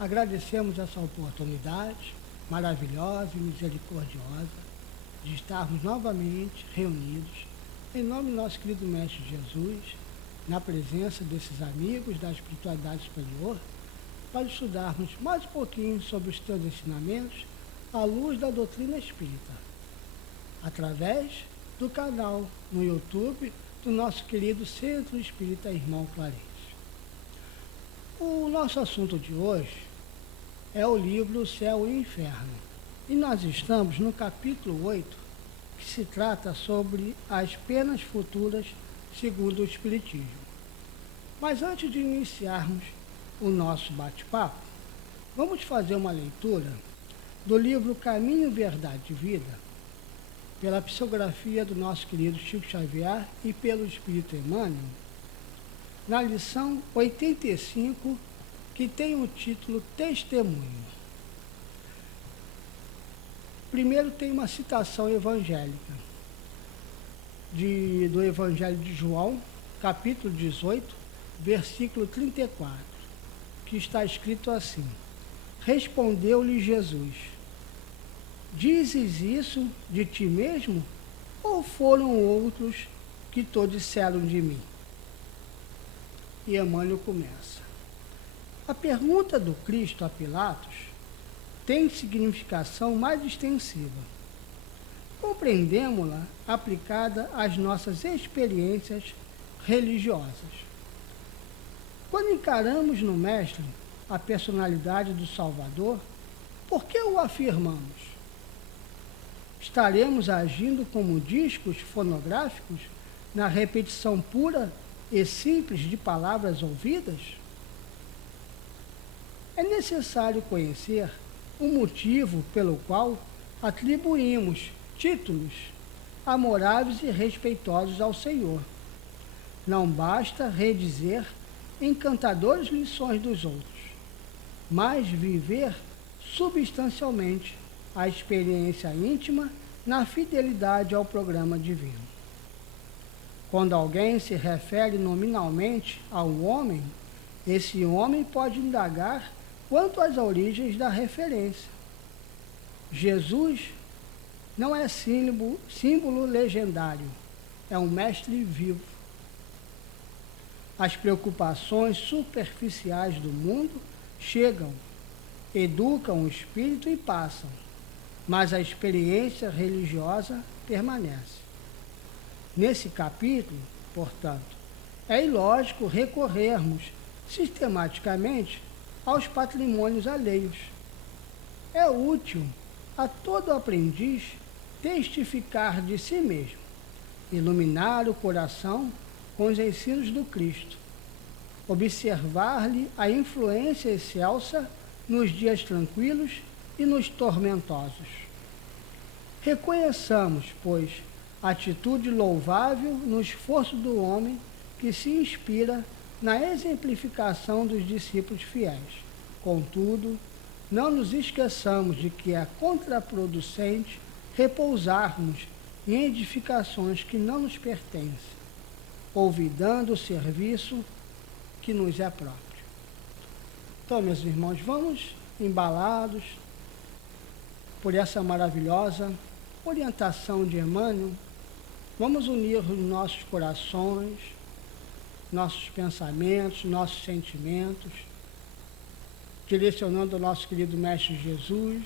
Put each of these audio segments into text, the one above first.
Agradecemos essa oportunidade maravilhosa e misericordiosa de estarmos novamente reunidos, em nome do nosso querido Mestre Jesus, na presença desses amigos da espiritualidade superior, para estudarmos mais um pouquinho sobre os teus ensinamentos à luz da doutrina espírita, através do canal no YouTube do nosso querido Centro Espírita Irmão Clarence. O nosso assunto de hoje é o livro O Céu e o Inferno, e nós estamos no capítulo 8, que se trata sobre as penas futuras segundo o Espiritismo. Mas antes de iniciarmos o nosso bate-papo, vamos fazer uma leitura do livro Caminho, Verdade e Vida, pela psicografia do nosso querido Chico Xavier e pelo Espírito Emmanuel, na lição 85, que tem o título Testemunho. Primeiro tem uma citação evangélica do Evangelho de João, capítulo 18, versículo 34, que está escrito assim: Respondeu-lhe Jesus: Dizes isso de ti mesmo, ou foram outros que te disseram de mim? E Emmanuel começa. A pergunta do Cristo a Pilatos tem significação mais extensiva. Compreendemos-la aplicada às nossas experiências religiosas. Quando encaramos no Mestre a personalidade do Salvador, por que o afirmamos? Estaremos agindo como discos fonográficos na repetição pura e simples de palavras ouvidas? É necessário conhecer o motivo pelo qual atribuímos títulos amoráveis e respeitosos ao Senhor. Não basta redizer encantadoras lições dos outros, mas viver substancialmente a experiência íntima na fidelidade ao programa divino. Quando alguém se refere nominalmente ao homem, esse homem pode indagar quanto às origens da referência. Jesus não é símbolo legendário, é um mestre vivo. As preocupações superficiais do mundo chegam, educam o espírito e passam, mas a experiência religiosa permanece. Nesse capítulo, portanto, é ilógico recorrermos sistematicamente aos patrimônios alheios. É útil a todo aprendiz testificar de si mesmo, iluminar o coração com os ensinos do Cristo, observar-lhe a influência excelsa nos dias tranquilos e nos tormentosos. Reconheçamos, pois, a atitude louvável no esforço do homem que se inspira na exemplificação dos discípulos fiéis. Contudo, não nos esqueçamos de que é contraproducente repousarmos em edificações que não nos pertencem, olvidando o serviço que nos é próprio. Então, meus irmãos, vamos embalados por essa maravilhosa orientação de Emmanuel, vamos unir os nossos corações, nossos pensamentos, nossos sentimentos, direcionando ao nosso querido Mestre Jesus,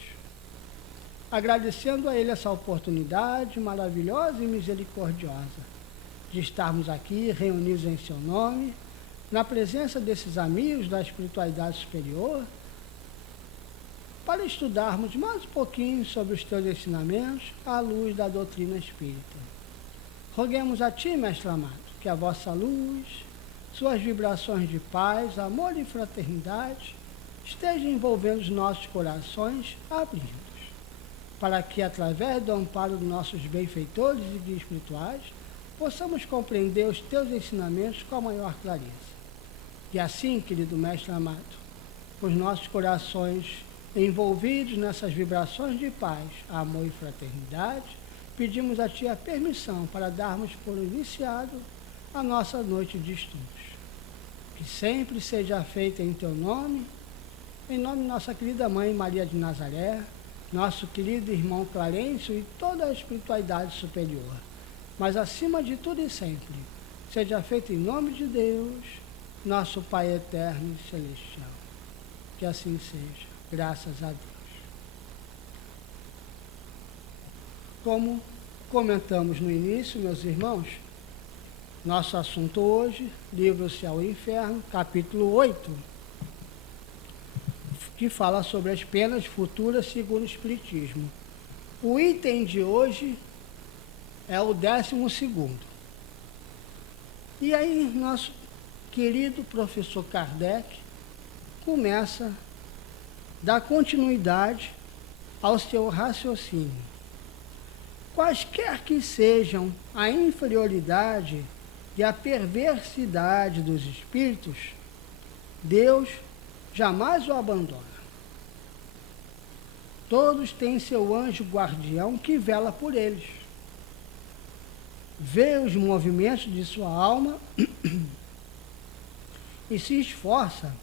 agradecendo a Ele essa oportunidade maravilhosa e misericordiosa de estarmos aqui reunidos em seu nome, na presença desses amigos da espiritualidade superior, para estudarmos mais um pouquinho sobre os teus ensinamentos à luz da doutrina espírita. Roguemos a Ti, Mestre amado, que a vossa luz, suas vibrações de paz, amor e fraternidade estejam envolvendo os nossos corações abrindo, para que, através do amparo dos nossos benfeitores e guias espirituais, possamos compreender os teus ensinamentos com a maior clareza. E assim, querido Mestre amado, os nossos corações envolvidos nessas vibrações de paz, amor e fraternidade, pedimos a Ti a permissão para darmos por iniciado a nossa noite de estudos. Que sempre seja feita em Teu nome, em nome de nossa querida Mãe Maria de Nazaré, nosso querido irmão Clarencio e toda a espiritualidade superior. Mas acima de tudo e sempre, seja feito em nome de Deus, nosso Pai eterno e celestial. Que assim seja, graças a Deus. Como comentamos no início, meus irmãos, nosso assunto hoje, livro Céu e Inferno, capítulo 8, que fala sobre as penas futuras segundo o Espiritismo. O item de hoje é o 12º. E aí, nosso querido professor Kardec começa a dar continuidade ao seu raciocínio. Quaisquer que sejam a inferioridade e a perversidade dos espíritos, Deus jamais o abandona. Todos têm seu anjo guardião que vela por eles. Vê os movimentos de sua alma e se esforça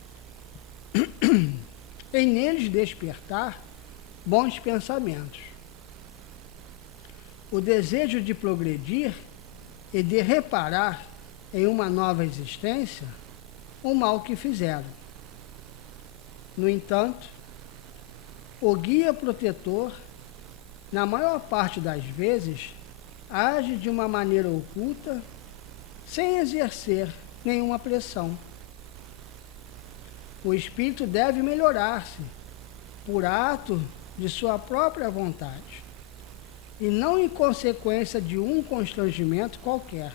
em neles despertar bons pensamentos. O desejo de progredir e de reparar em uma nova existência o mal que fizeram. No entanto, o guia protetor, na maior parte das vezes, age de uma maneira oculta, sem exercer nenhuma pressão. O espírito deve melhorar-se por ato de sua própria vontade, e não em consequência de um constrangimento qualquer.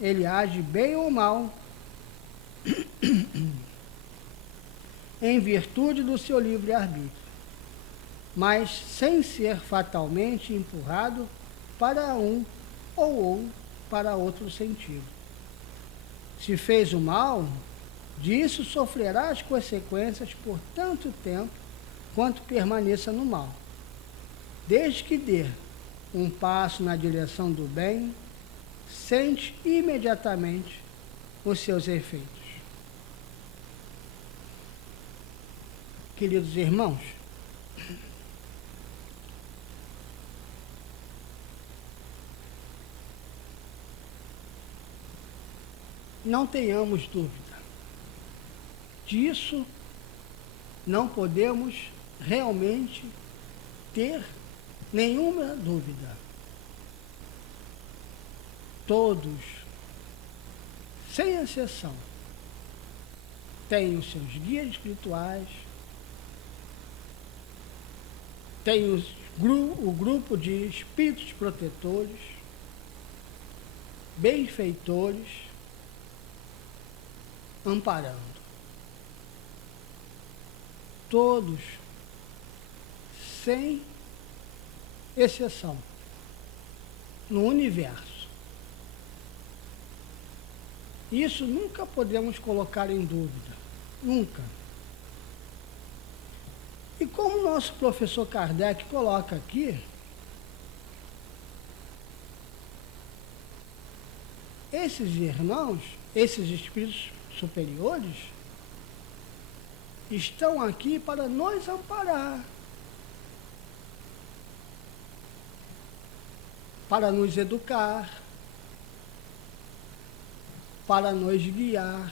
Ele age bem ou mal em virtude do seu livre-arbítrio, mas sem ser fatalmente empurrado para um ou para outro sentido. Se fez o mal, disso sofrerá as consequências por tanto tempo quanto permaneça no mal. Desde que dê um passo na direção do bem, sente imediatamente os seus efeitos. Queridos irmãos, não tenhamos dúvida. Disso não podemos realmente ter nenhuma dúvida. Todos, sem exceção, têm os seus guias espirituais, têm o grupo de espíritos protetores, benfeitores, amparando. Todos, sem exceção, no universo. Isso nunca podemos colocar em dúvida, nunca. E como o nosso professor Kardec coloca aqui, esses irmãos, esses espíritos superiores, estão aqui para nos amparar, para nos educar, para nos guiar.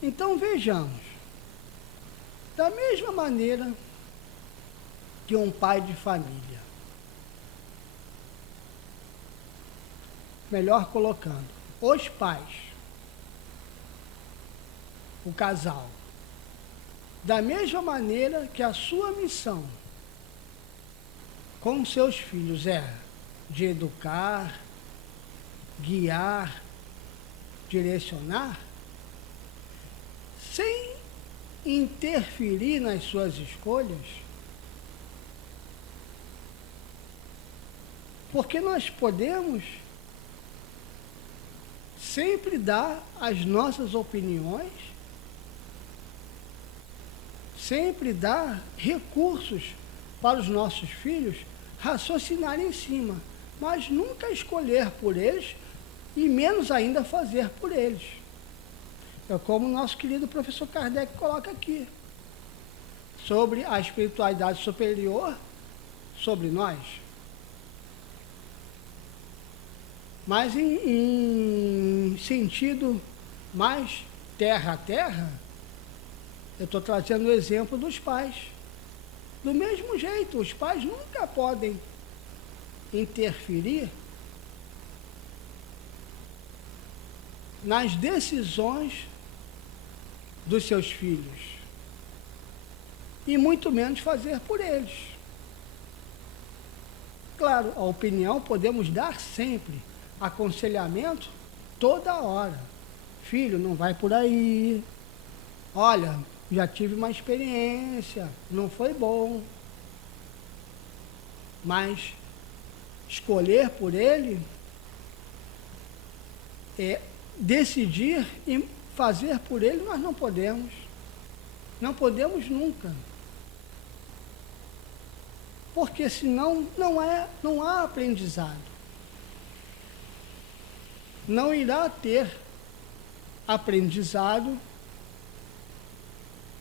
Então vejamos, da mesma maneira que um pai de família, melhor colocando, os pais, o casal, da mesma maneira que a sua missão com seus filhos é de educar, guiar, direcionar, sem interferir nas suas escolhas, porque nós podemos sempre dar as nossas opiniões, sempre dar recursos para os nossos filhos raciocinarem em cima, mas nunca escolher por eles e menos ainda fazer por eles. É como o nosso querido professor Kardec coloca aqui, sobre a espiritualidade superior sobre nós. Mas em sentido mais terra a terra, eu estou trazendo o exemplo dos pais. Do mesmo jeito, os pais nunca podem interferir nas decisões dos seus filhos, e muito menos fazer por eles. Claro, a opinião podemos dar sempre, aconselhamento toda hora. Filho, não vai por aí. Olha, já tive uma experiência, não foi bom. Mas escolher por ele é decidir e fazer por ele, nós não podemos. Não podemos nunca. Porque senão não há aprendizado. Não irá ter aprendizado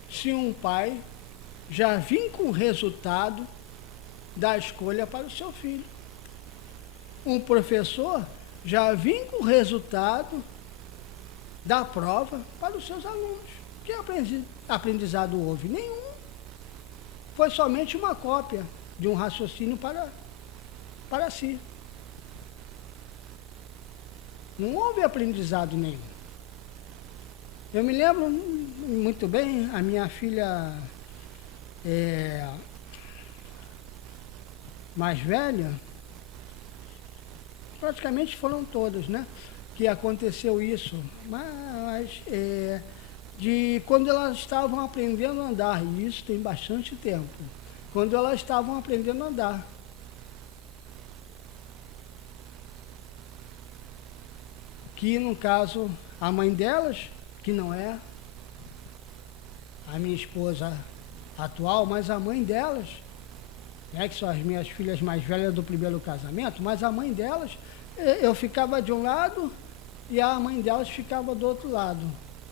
se um pai já vir com o resultado da escolha para o seu filho. Um professor já vir com o resultado da prova para os seus alunos. Que aprendizado houve? Nenhum. Foi somente uma cópia de um raciocínio para si. Não houve aprendizado nenhum. Eu me lembro muito bem, a minha filha mais velha, praticamente foram todas, né? Que aconteceu isso, mas de quando elas estavam aprendendo a andar, e isso tem bastante tempo, quando elas estavam aprendendo a andar. Que, no caso, a mãe delas, que não é a minha esposa atual, mas a mãe delas, que são as minhas filhas mais velhas do primeiro casamento, mas a mãe delas, eu ficava de um lado e a mãe delas ficava do outro lado.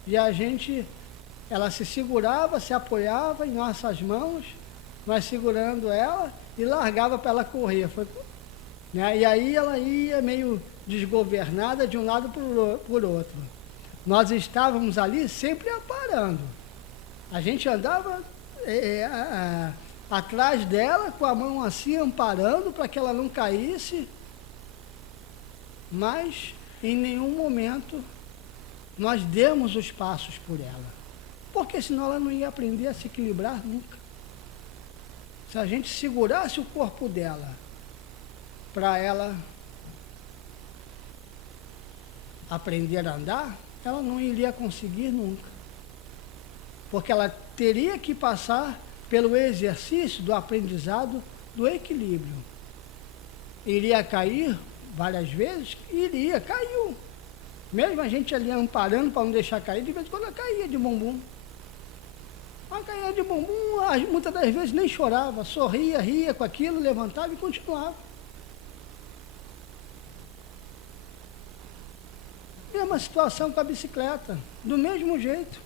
E ela se segurava, se apoiava em nossas mãos, nós segurando ela e largava para ela correr. E aí ela ia meio desgovernada de um lado por outro. Nós estávamos ali sempre aparando. A gente andava atrás dela, com a mão assim, amparando para que ela não caísse, mas em nenhum momento nós demos os passos por ela, porque senão ela não ia aprender a se equilibrar nunca. Se a gente segurasse o corpo dela para ela aprender a andar, ela não iria conseguir nunca, porque ela teria que passar pelo exercício do aprendizado do equilíbrio. Iria cair várias vezes? Iria, caiu. Mesmo a gente ali amparando para não deixar cair, de vez em quando ela caía de bumbum. Ela caía de bumbum, muitas das vezes nem chorava, sorria, ria com aquilo, levantava e continuava. Mesma situação com a bicicleta, do mesmo jeito.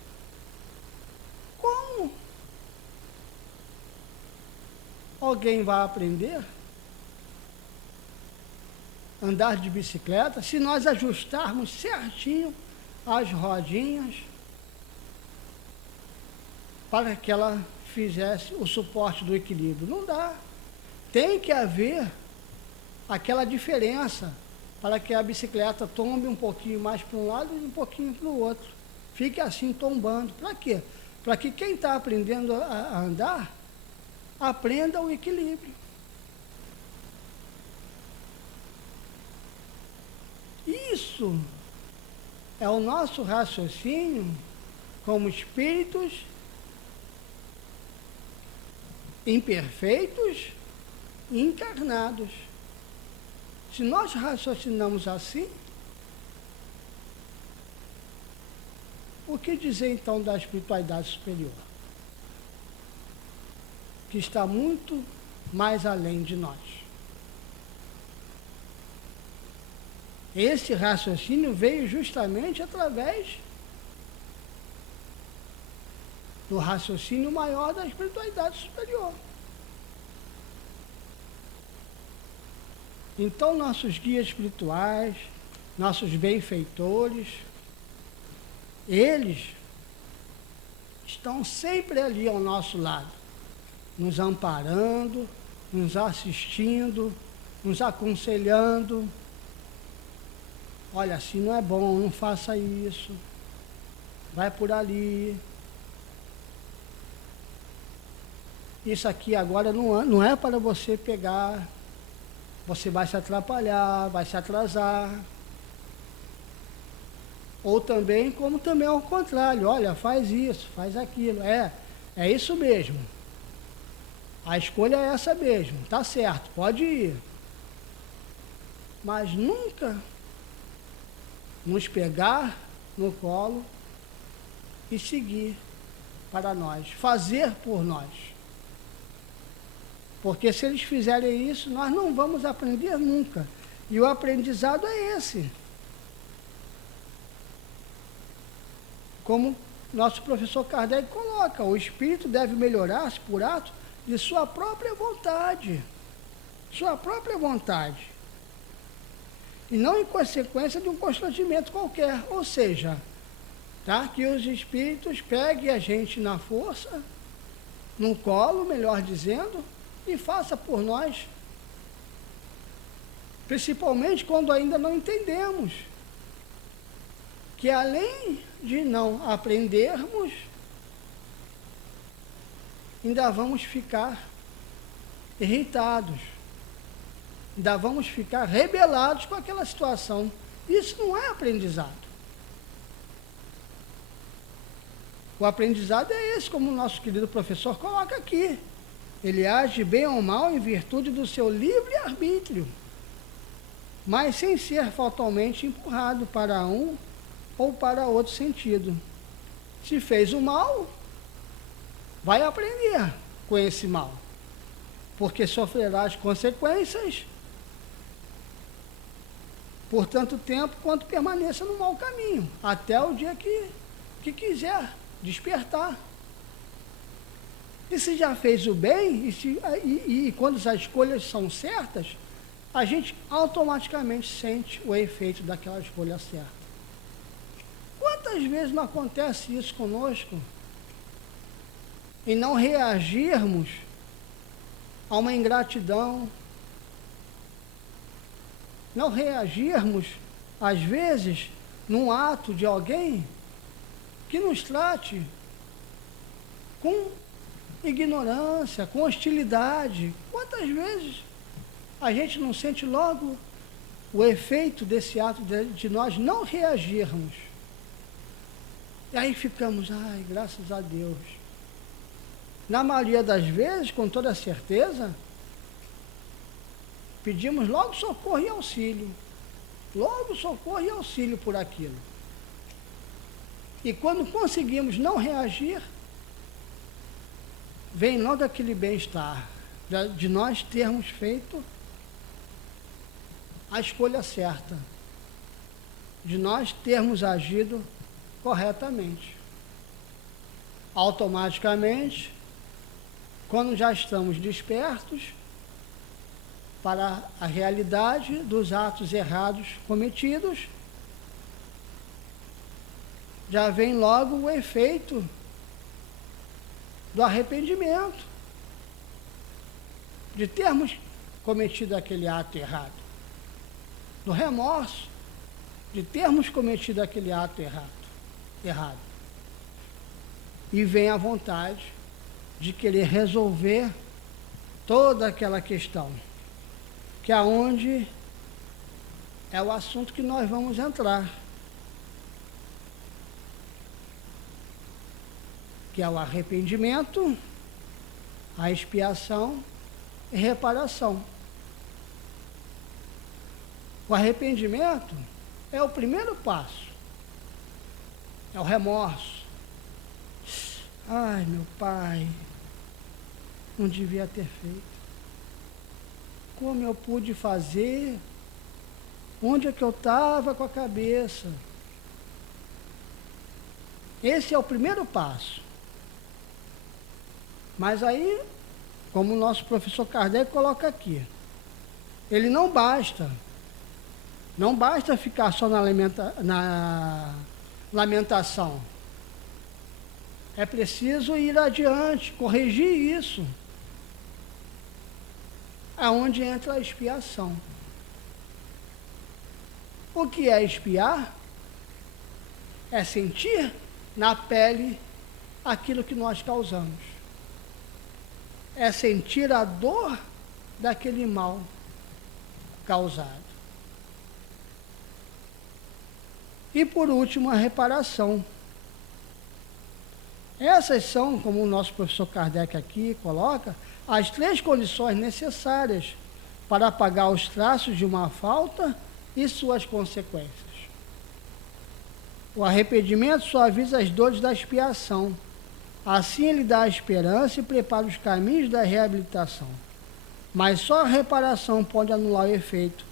Como alguém vai aprender a andar de bicicleta se nós ajustarmos certinho as rodinhas para que ela fizesse o suporte do equilíbrio? Não dá. Tem que haver aquela diferença para que a bicicleta tombe um pouquinho mais para um lado e um pouquinho para o outro. Fique assim tombando. Para quê? Para que quem está aprendendo a andar aprenda o equilíbrio. Isso é o nosso raciocínio como espíritos imperfeitos e encarnados. Se nós raciocinamos assim, o que dizer então da espiritualidade superior? Que está muito mais além de nós. Esse raciocínio veio justamente através no raciocínio maior da espiritualidade superior. Então, nossos guias espirituais, nossos benfeitores, eles estão sempre ali ao nosso lado, nos amparando, nos assistindo, nos aconselhando. Olha, assim não é bom, não faça isso, vai por ali. Isso aqui agora não é para você pegar, você vai se atrapalhar, vai se atrasar. Ou também, como também ao contrário, olha, faz isso, faz aquilo. É isso mesmo. A escolha é essa mesmo, tá certo, pode ir. Mas nunca nos pegar no colo e seguir para nós, fazer por nós. Porque se eles fizerem isso, nós não vamos aprender nunca. E o aprendizado é esse. Como nosso professor Kardec coloca, o espírito deve melhorar-se por ato de sua própria vontade. Sua própria vontade. E não em consequência de um constrangimento qualquer. Ou seja, tá? Que os espíritos peguem a gente na força, no colo, melhor dizendo, e faça por nós. Principalmente quando ainda não entendemos. Que além de não aprendermos, ainda vamos ficar irritados, ainda vamos ficar rebelados com aquela situação. Isso não é aprendizado. O aprendizado é esse, como o nosso querido professor coloca aqui. Ele age bem ou mal em virtude do seu livre-arbítrio, mas sem ser fatalmente empurrado para um ou para outro sentido. Se fez o mal, vai aprender com esse mal, porque sofrerá as consequências por tanto tempo quanto permaneça no mau caminho, até o dia que quiser despertar. E se já fez o bem, e quando as escolhas são certas, a gente automaticamente sente o efeito daquela escolha certa. Quantas vezes não acontece isso conosco? E não reagirmos a uma ingratidão, não reagirmos, às vezes, num ato de alguém que nos trate com ignorância, com hostilidade. Quantas vezes a gente não sente logo o efeito desse ato de nós não reagirmos? E aí ficamos, ai, graças a Deus. Na maioria das vezes, com toda certeza, pedimos logo socorro e auxílio. Logo socorro e auxílio por aquilo. E quando conseguimos não reagir, vem logo aquele bem-estar de nós termos feito a escolha certa, de nós termos agido corretamente. Automaticamente, quando já estamos despertos para a realidade dos atos errados cometidos, já vem logo o efeito do arrependimento, de termos cometido aquele ato errado, do remorso, de termos cometido aquele ato errado. E vem a vontade de querer resolver toda aquela questão, que é onde é o assunto que nós vamos entrar, que é o arrependimento, a expiação e reparação. O arrependimento é o primeiro passo, é o remorso. Ai, meu pai, não devia ter feito. Como eu pude fazer? Onde é que eu estava com a cabeça? Esse é o primeiro passo. Mas aí, como o nosso professor Kardec coloca aqui, ele não basta ficar só na lamentação. É preciso ir adiante, corrigir isso. Aonde entra a expiação. O que é expiar? É sentir na pele aquilo que nós causamos. É sentir a dor daquele mal causado. E por último, a reparação. Essas são, como o nosso professor Kardec aqui coloca, as 3 condições necessárias para apagar os traços de uma falta e suas consequências. O arrependimento suaviza as dores da expiação. Assim ele dá a esperança e prepara os caminhos da reabilitação. Mas só a reparação pode anular o efeito,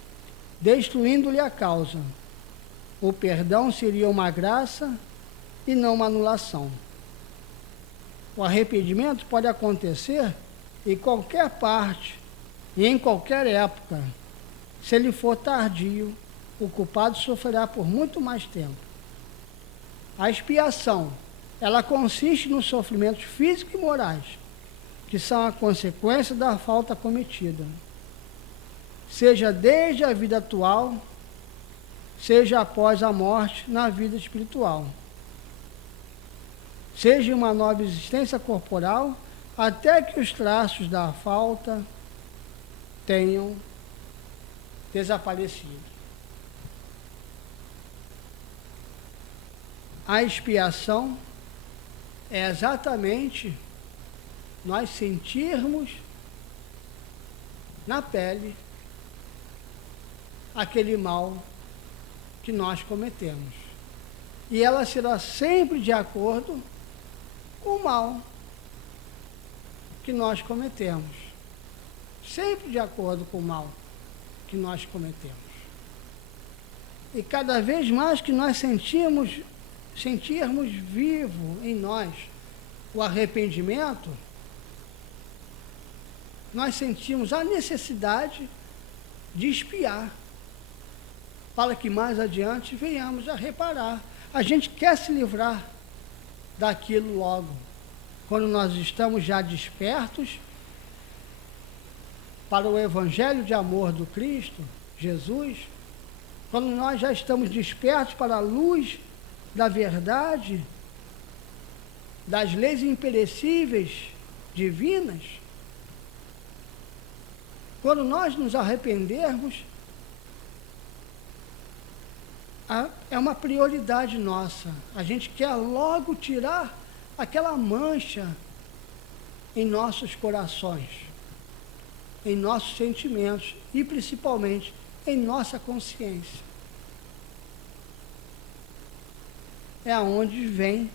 destruindo-lhe a causa. O perdão seria uma graça e não uma anulação. O arrependimento pode acontecer em qualquer parte e em qualquer época. Se ele for tardio, o culpado sofrerá por muito mais tempo. A expiação, ela consiste nos sofrimentos físicos e morais, que são a consequência da falta cometida. Seja desde a vida atual, seja após a morte na vida espiritual. Seja uma nova existência corporal, até que os traços da falta tenham desaparecido. A expiação é exatamente nós sentirmos na pele aquele mal que nós cometemos. E ela será sempre de acordo com o mal que nós cometemos. Sempre de acordo com o mal que nós cometemos. E cada vez mais que nós sentirmos vivo em nós o arrependimento, nós sentimos a necessidade de expiar, para que mais adiante venhamos a reparar. A gente quer se livrar daquilo logo, quando nós estamos já despertos para o Evangelho de amor do Cristo, Jesus, quando nós já estamos despertos para a luz da verdade, das leis imperecíveis divinas, quando nós nos arrependermos, é uma prioridade nossa. A gente quer logo tirar aquela mancha em nossos corações, em nossos sentimentos e principalmente em nossa consciência. É aonde vem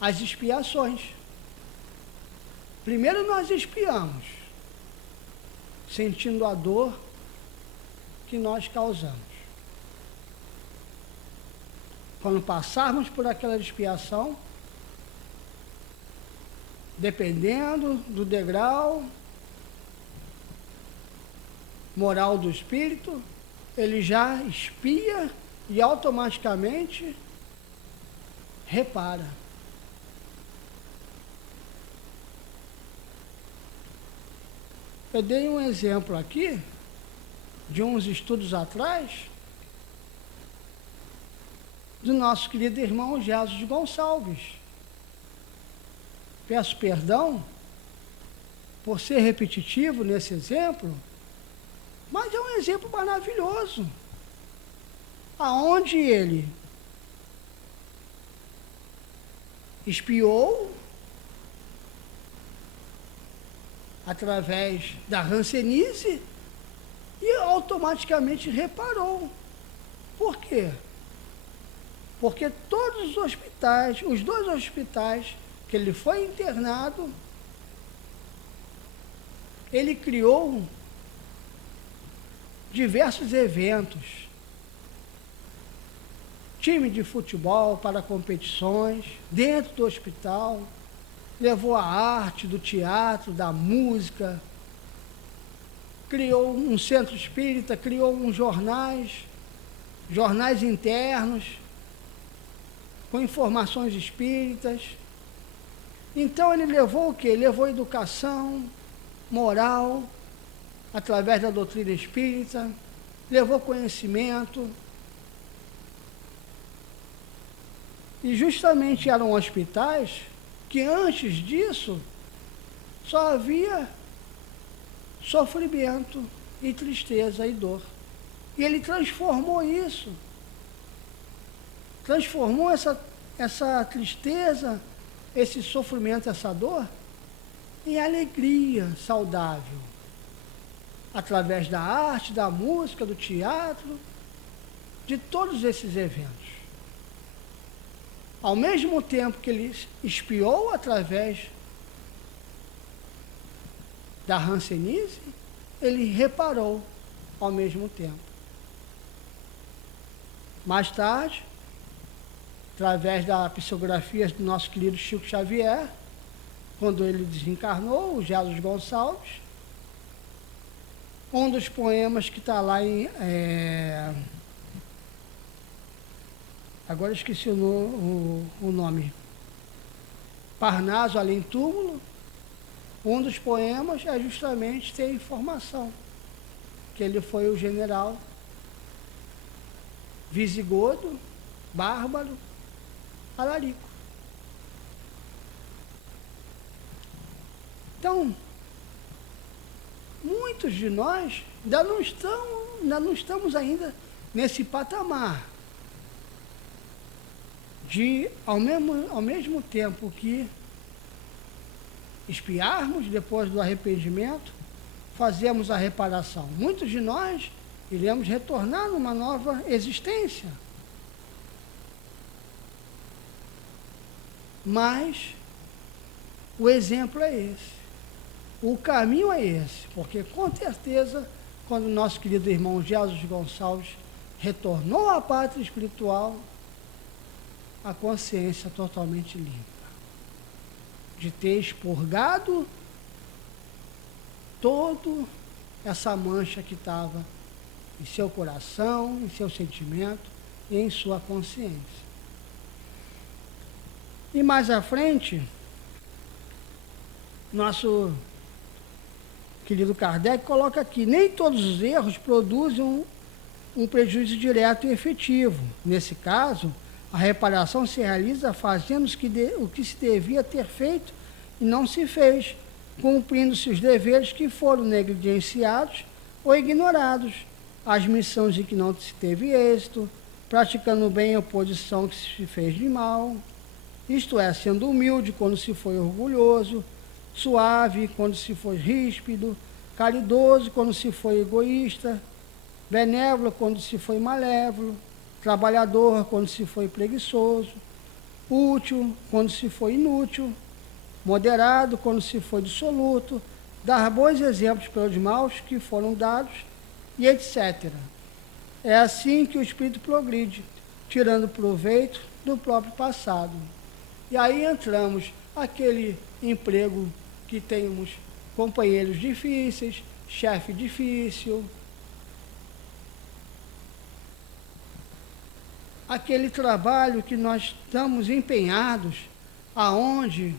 as expiações. Primeiro nós expiamos, sentindo a dor que nós causamos. Quando passarmos por aquela expiação, dependendo do degrau moral do espírito, ele já expia e automaticamente repara. Eu dei um exemplo aqui, de uns estudos atrás, do nosso querido irmão Jesus Gonçalves. Peço perdão por ser repetitivo nesse exemplo, mas é um exemplo maravilhoso, aonde ele expiou através da hanseníase e automaticamente reparou. Por quê? Porque todos os hospitais, os 2 hospitais que ele foi internado, ele criou diversos eventos. Time de futebol para competições, dentro do hospital, levou a arte do teatro, da música, criou um centro espírita, criou uns jornais internos, com informações espíritas. Então ele levou o quê? Levou educação, moral, através da doutrina espírita, levou conhecimento. E justamente eram hospitais que antes disso só havia sofrimento e tristeza e dor. E ele transformou isso, transformou essa tristeza, esse sofrimento, essa dor, em alegria saudável, através da arte, da música, do teatro, de todos esses eventos. Ao mesmo tempo que ele expiou através da Hanseníase, ele reparou ao mesmo tempo. Mais tarde, através da psicografia do nosso querido Chico Xavier, quando ele desencarnou, o Jesus Gonçalves, um dos poemas que está lá em... agora esqueci o nome. Parnaso Além Túmulo. Um dos poemas é justamente ter informação que ele foi o general visigodo, bárbaro, alarico. Então, muitos de nós ainda não estamos ainda nesse patamar de, ao mesmo tempo que expiarmos depois do arrependimento, fazemos a reparação. Muitos de nós iremos retornar numa nova existência. Mas o exemplo é esse. O caminho é esse, porque com certeza, quando o nosso querido irmão Jesus Gonçalves retornou à pátria espiritual, a consciência totalmente limpa, de ter expurgado toda essa mancha que estava em seu coração, em seu sentimento e em sua consciência. E mais à frente, nosso querido Kardec coloca aqui, nem todos os erros produzem um prejuízo direto e efetivo. Nesse caso, a reparação se realiza fazendo o que se devia ter feito e não se fez, cumprindo-se os deveres que foram negligenciados ou ignorados, as missões em que não se teve êxito, praticando bem a oposição que se fez de mal, isto é, sendo humilde quando se foi orgulhoso, suave quando se foi ríspido, caridoso quando se foi egoísta, benévolo quando se foi malévolo, trabalhador quando se foi preguiçoso, útil quando se foi inútil, moderado quando se foi dissoluto, dar bons exemplos pelos maus que foram dados, e etc. É assim que o espírito progride, tirando proveito do próprio passado. E aí entramos aquele emprego que temos companheiros difíceis, chefe difícil, aquele trabalho que nós estamos empenhados, aonde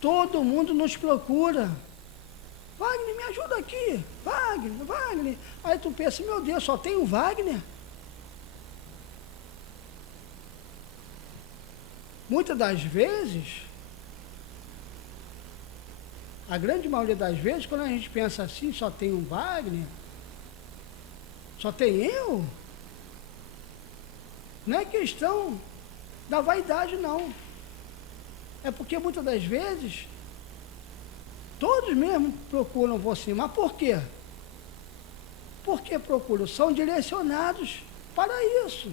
todo mundo nos procura. Wagner, me ajuda aqui. Wagner. Aí tu pensa, meu Deus, só tem o Wagner? Muitas das vezes, a grande maioria das vezes, quando a gente pensa assim, só tem um Wagner, só tem eu, não é questão da vaidade, não. É porque muitas das vezes, todos mesmo procuram você. Mas por quê? Por que procuram? São direcionados para isso.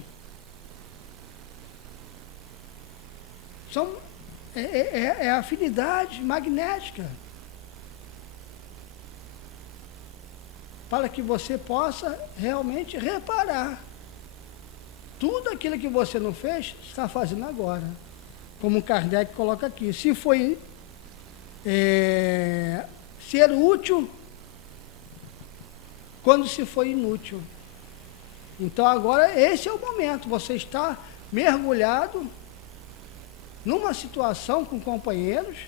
É afinidade magnética. Para que você possa realmente reparar. Tudo aquilo que você não fez, está fazendo agora. Como Kardec coloca aqui. Se foi ser útil quando se foi inútil. Então agora esse é o momento, você está mergulhado numa situação com companheiros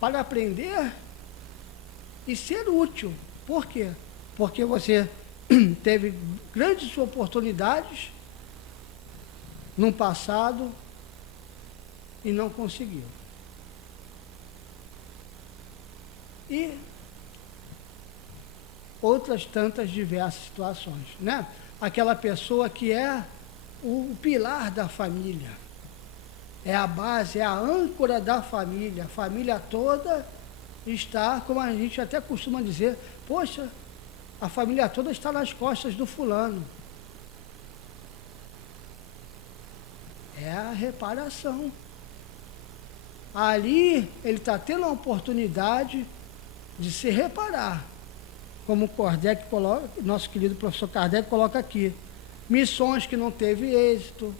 para aprender e ser útil. Por quê? Porque você teve grandes oportunidades no passado e não conseguiu. E outras tantas diversas situações, né? Aquela pessoa que é o pilar da família, é a base, é a âncora da família. A família toda está, como a gente até costuma dizer, poxa, a família toda está nas costas do fulano. É a reparação. Ali ele está tendo a oportunidade de se reparar. Como Kardec coloca, nosso querido professor Kardec coloca aqui, missões que não teve êxito,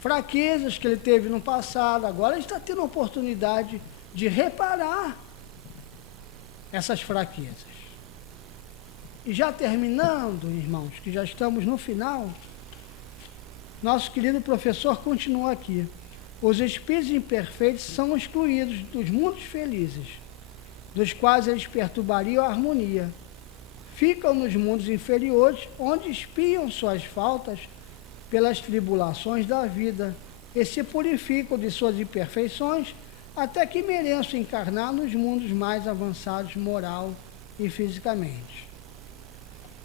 fraquezas que ele teve no passado, agora ele está tendo a oportunidade de reparar essas fraquezas. E já terminando, irmãos, que já estamos no final, nosso querido professor continua aqui. Os espíritos imperfeitos são excluídos dos mundos felizes, dos quais eles perturbariam a harmonia. Ficam nos mundos inferiores, onde espiam suas faltas pelas tribulações da vida e se purificam de suas imperfeições até que mereçam encarnar nos mundos mais avançados moral e fisicamente.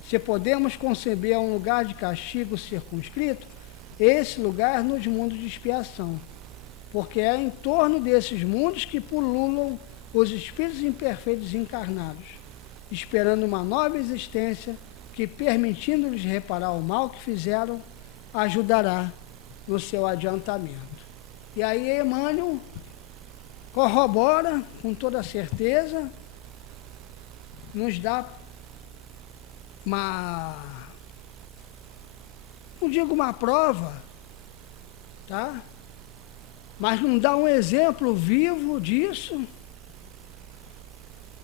Se podemos conceber um lugar de castigo circunscrito, esse lugar nos mundos de expiação, porque é em torno desses mundos que pululam os espíritos imperfeitos encarnados, esperando uma nova existência que, permitindo-lhes reparar o mal que fizeram, ajudará no seu adiantamento. E aí Emmanuel corrobora com toda certeza, nos dá não digo uma prova, tá? Mas não dá um exemplo vivo disso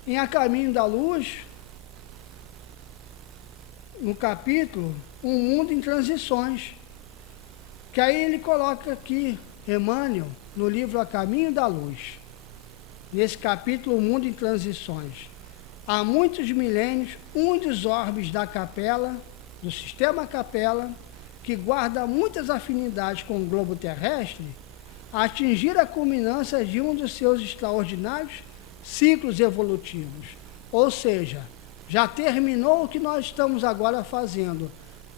em A Caminho da Luz, no capítulo Um Mundo em Transições, que aí ele coloca aqui, Emmanuel, no livro A Caminho da Luz, nesse capítulo, O Mundo em Transições. Há muitos milênios, um dos orbes da capela, do sistema capela, que guarda muitas afinidades com o globo terrestre, a atingir a culminância de um dos seus extraordinários ciclos evolutivos. Ou seja, já terminou o que nós estamos agora fazendo.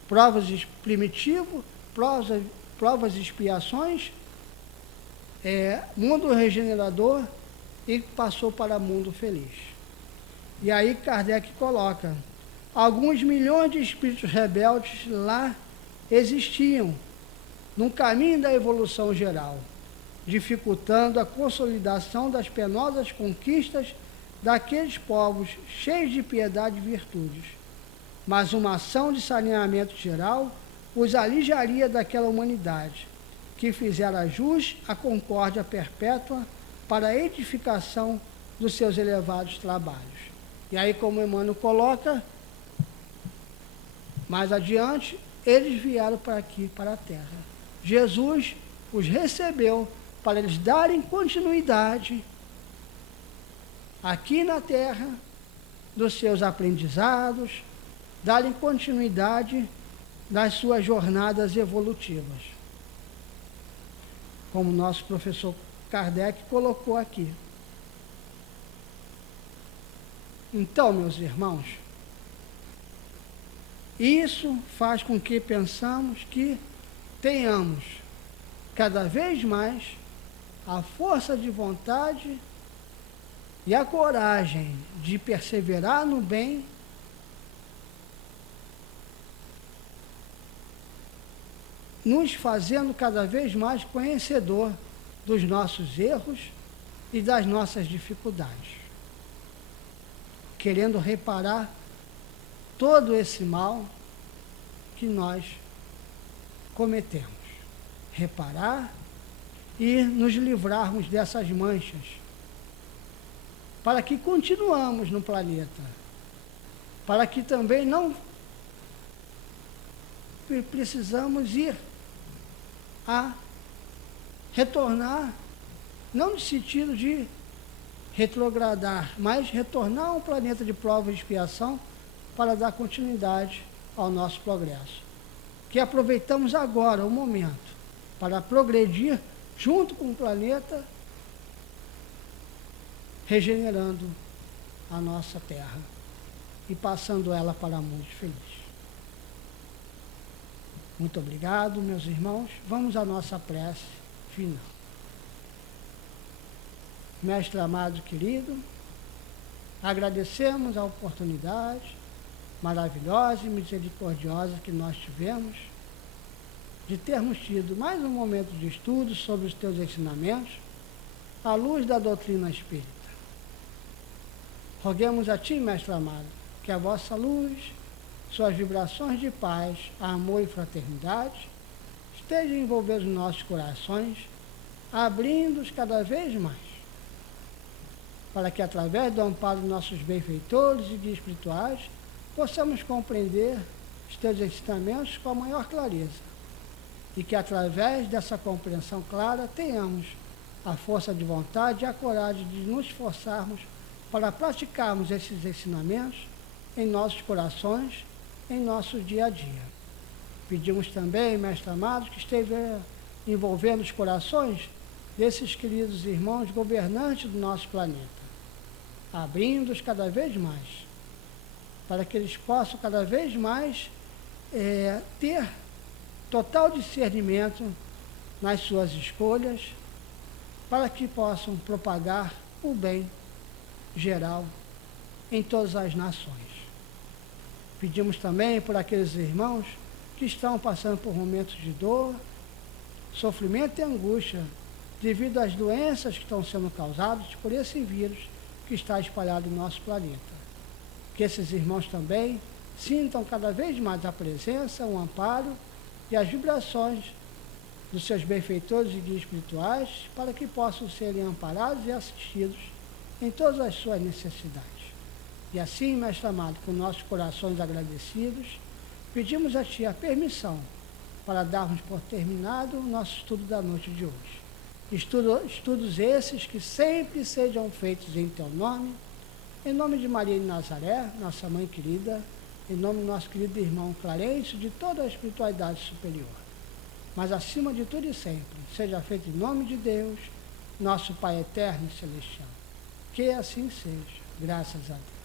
Provas de primitivo, provas de expiações, mundo regenerador e passou para mundo feliz. E aí Kardec coloca, alguns milhões de espíritos rebeldes lá existiam, no caminho da evolução geral, dificultando a consolidação das penosas conquistas daqueles povos cheios de piedade e virtudes. Mas uma ação de saneamento geral os aliviaria daquela humanidade, que fizera jus à concórdia perpétua para a edificação dos seus elevados trabalhos. E aí, como Emmanuel coloca, mais adiante, eles vieram para aqui, para a Terra. Jesus os recebeu para eles darem continuidade aqui na Terra dos seus aprendizados, darem continuidade nas suas jornadas evolutivas. Como nosso professor Kardec colocou aqui. Então, meus irmãos, isso faz com que pensamos que tenhamos cada vez mais a força de vontade e a coragem de perseverar no bem, nos fazendo cada vez mais conhecedor dos nossos erros e das nossas dificuldades, querendo reparar todo esse mal que nós cometemos. Reparar e nos livrarmos dessas manchas, para que continuamos no planeta, para que também não precisamos ir a retornar, não no sentido de retrogradar, mas retornar a um planeta de prova e expiação para dar continuidade ao nosso progresso. Que aproveitamos agora o momento para progredir junto com o planeta, regenerando a nossa Terra e passando ela para mundos felizes. Muito obrigado, meus irmãos. Vamos à nossa prece final. Mestre amado querido, agradecemos a oportunidade maravilhosa e misericordiosa que nós tivemos de termos tido mais um momento de estudo sobre os teus ensinamentos à luz da doutrina espírita. Roguemos a ti, Mestre amado, que a vossa luz, suas vibrações de paz, amor e fraternidade estejam envolvendo os nossos corações, abrindo-os cada vez mais, para que através do amparo dos nossos benfeitores e guias espirituais possamos compreender os teus ensinamentos com a maior clareza e que através dessa compreensão clara tenhamos a força de vontade e a coragem de nos esforçarmos para praticarmos esses ensinamentos em nossos corações, em nosso dia a dia. Pedimos também, Mestre amado, que esteja envolvendo os corações desses queridos irmãos governantes do nosso planeta, abrindo-os cada vez mais, para que eles possam cada vez mais ter total discernimento nas suas escolhas, para que possam propagar o bem geral em todas as nações. Pedimos também por aqueles irmãos que estão passando por momentos de dor, sofrimento e angústia, devido às doenças que estão sendo causadas por esse vírus que está espalhado no nosso planeta. Que esses irmãos também sintam cada vez mais a presença, o amparo e as vibrações dos seus benfeitores e guias espirituais, para que possam serem amparados e assistidos em todas as suas necessidades. E assim, Mestre amado, com nossos corações agradecidos, pedimos a Ti a permissão para darmos por terminado o nosso estudo da noite de hoje. Estudos esses que sempre sejam feitos em Teu nome, em nome de Maria de Nazaré, nossa mãe querida, em nome do nosso querido irmão Clarence, de toda a espiritualidade superior. Mas acima de tudo e sempre, seja feito em nome de Deus, nosso Pai eterno e celestial. Que assim seja, graças a Deus.